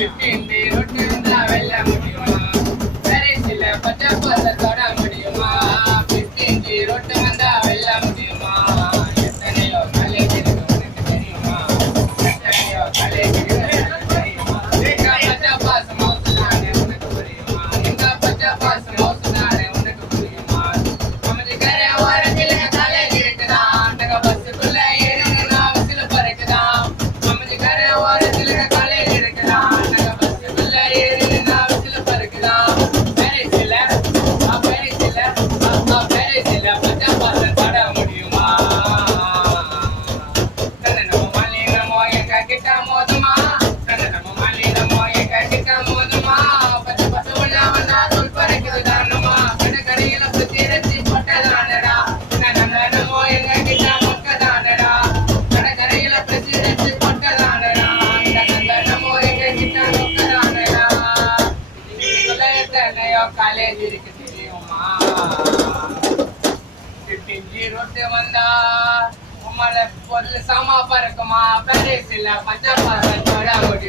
Fifty ரொட்டி வந்தா வெல்ல முடியுமா? பரிசில பச்சை பாச தொட முடியுமா? பிப்டி ரொட்டி வந்தா வெல்ல முடியுமா? எத்தனையோ காலேஜ் இருக்கு உனக்கு தெரியுமா? எத்தனையோ காலேஜ் இருக்கு உனக்கு தெரியுமா? எங்க பச்சை பாச மவுசு நானே உனக்கு புரியுமா? எங்க பச்சை பாச மவுசு நானே உனக்கு புரியுமா? அமைதிக்கரை ஓரத்தில் காலேஜ் இருக்குதா? நாங்க பஸ்ஸுக்குள்ள ஏறினா விசில பறக்குதா? அமைதிக்கரை ஓரத்தில் காலேஜ் இருக்குதா? நாங்க பஸ்ஸுக்குள்ள ஏறினா விசில பறக்குதா? பரிசில பச்சை பாச தொட முடியுமா? நம்ம மல்லினமோ எங்க கிட்ட மோதுமா? நம்ம மல்லினமோ எங்க கிட்ட மோதுமா? பச்சை பசு உள்ள வந்தா சொல் பறக்குது தானமா? கடையில சுத்தி ரச்சி போட்டதானடா? நம்ம எங்க கிட்ட மொக்கதானடா? கடையில சுத்தி ரச்சி போட்டதானடா? நம்ம எங்க கிட்ட மொக்கதானடா? இதுக்குள்ள எத்தனையோ காலேஜ் இருக்கு தெரியுமா? 15 ரொட்டி வந்தா உம்மள பொருள் சமா பறக்குமா? பரிசில பச்சை பாச தொட முடியுமா?